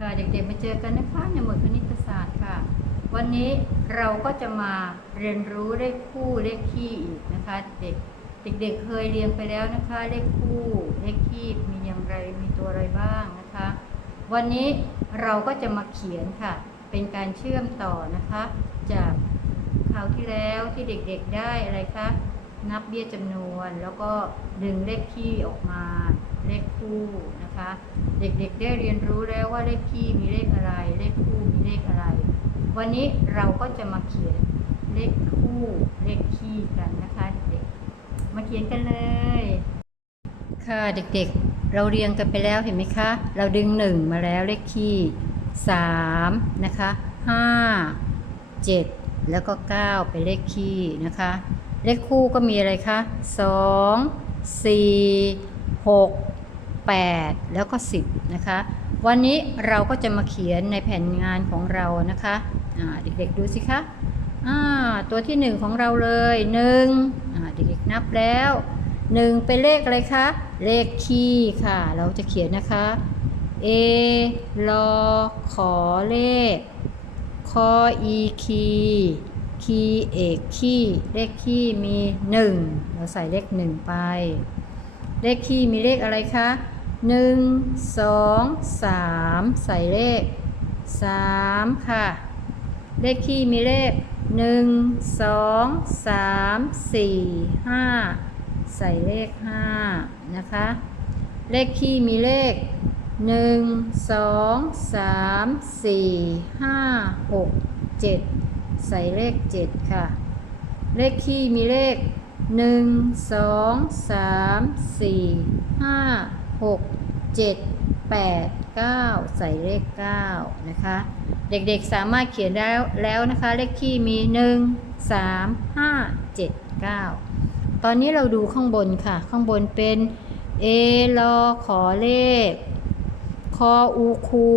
ค่ะเด็กๆมาเจอกันนะคะในหมวดคณิตศาสตร์ค่ะ วันนี้เราก็จะมาเรียนรู้เลขคู่เลขคี่อีกนะคะ เด็กเด็กๆเคยเรียนไปแล้วนะคะ เลขคู่เลขคี่มีอย่างไรมีตัวอะไรบ้างนะคะ วันนี้เราก็จะมาเขียนค่ะ เป็นการเชื่อมต่อนะคะ จากคราวที่แล้วที่เด็กๆได้อะไรคะนับเบี้ยจำนวนแล้วก็ดึงเลขคี่ออกมา เลขคู่นะคะ เด็กๆได้เรียนรู้แล้วว่าเลขคี่มีเลขอะไร เลขคู่มีเลขอะไร วันนี้เราก็จะมาเขียนเลขคู่เลขคี่กันนะคะเด็กๆมาเขียนกันเลย ค่ะเด็กๆ เราเรียงกันไปแล้วเห็นไหมคะ เราดึงหนึ่งมาแล้วเลขคี่สามนะคะห้าเจ็ดแล้วก็เก้าเป็นเลขคี่นะคะเลขคู่ก็มีอะไรคะสองสี่หก แปดแล้วก็สิบนะคะ วันนี้เราก็จะมาเขียนในแผ่นงานของเรานะคะเด็กๆดูสิคะตัวที่หนึ่งของเราเลยหนึ่งเด็กๆนับแล้วหนึ่งเป็นเลขอะไรคะ เลขคี่ค่ะ เราจะเขียนนะคะ A ลอขอเลขคออีคีคีเอกคีเลขคีมีหนึ่งเราใส่เลขหนึ่งไป เลขคีมีเลขอะไรคะ หนึ่งสองสามใส่เลขสามค่ะ เลขคีมีเลขหนึ่งสองสามสี่ห้าใส่เลขห้านะคะ เลขคีมีเลขหนึ่งสองสามสี่ห้าหกเจ็ดใส่เลขเจ็ดค่ะ เลขคีมีเลขหนึ่งสองสามสี่ห้า หกเจ็ดแปดเก้าใส่เลขเก้านะคะ เด็กๆสามารถเขียนได้แล้วนะคะ เลขคีมีหนึ่งสามห้าเจ็ดเก้าตอนนี้เราดูข้างบนค่ะ ข้างบนเป็นเอลอขอเลข คออูคู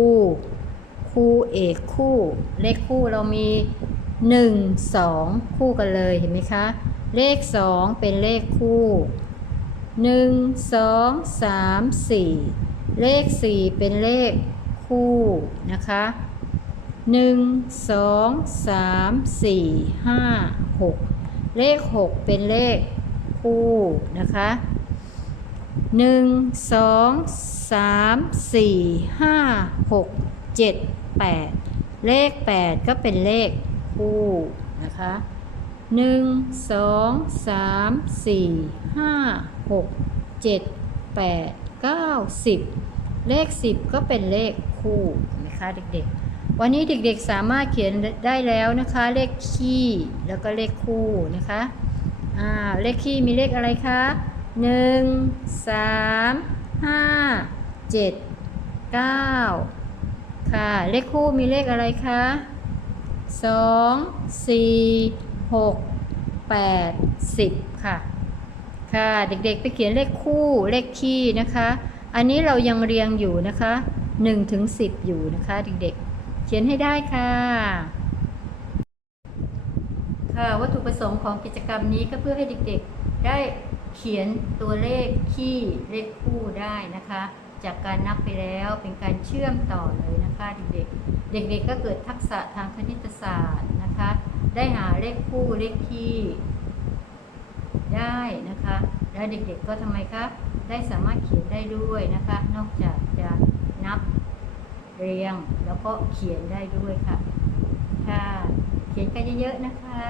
คูเอกคู่ เลขคู่เรามี 1 2 คู่กันเลยเห็นไหมคะ เลข 2 เป็นเลขคู่ 1 2 3 4เลข4เป็นเลขคู่นะคะ1 2 3 4 5 6เลข6เป็นเลขคู่นะคะหนึ่งสองสามสี่ห้าหกเจ็ดแปดเลขแปดก็เป็นเลขคู่นะคะ หนึ่งสองสามสี่ห้าหกเจ็ดแปดเก้าสิบเลขสิบก็เป็นเลขคู่นะคะเด็กๆ วันนี้เด็กๆสามารถเขียนได้แล้วนะคะ เลขคี่แล้วก็เลขคู่นะคะอ่าเลขคี่มีเลขอะไรคะหนึ่งสามห้าเจ็ดเก้าค่ะ เลขคู่มีเลขอะไรคะสองสี่ หกแปดสิบค่ะ ค่ะ เด็กๆไปเขียนเลขคู่เลขคี่นะคะ อันนี้เรายังเรียงอยู่นะคะหนึ่งถึงสิบอยู่นะคะเด็กๆ เขียนให้ได้ค่ะ ค่ะวัตถุประสงค์ของกิจกรรมนี้ก็เพื่อให้เด็กๆ ได้เขียนตัวเลขคี่เลขคู่ได้นะคะ จากการนับไปแล้วเป็นการเชื่อมต่อเลยนะคะเด็กๆ เด็กๆก็เกิดทักษะทางคณิตศาสตร์ นะคะ ได้หาเลขคู่เลขคี่ได้นะคะ แล้วเด็กๆก็ทำไมคะได้สามารถเขียนได้ด้วยนะคะ นอกจากจะนับเรียงแล้วก็เขียนได้ด้วยค่ะ ค่ะ เขียนกันเยอะๆนะคะ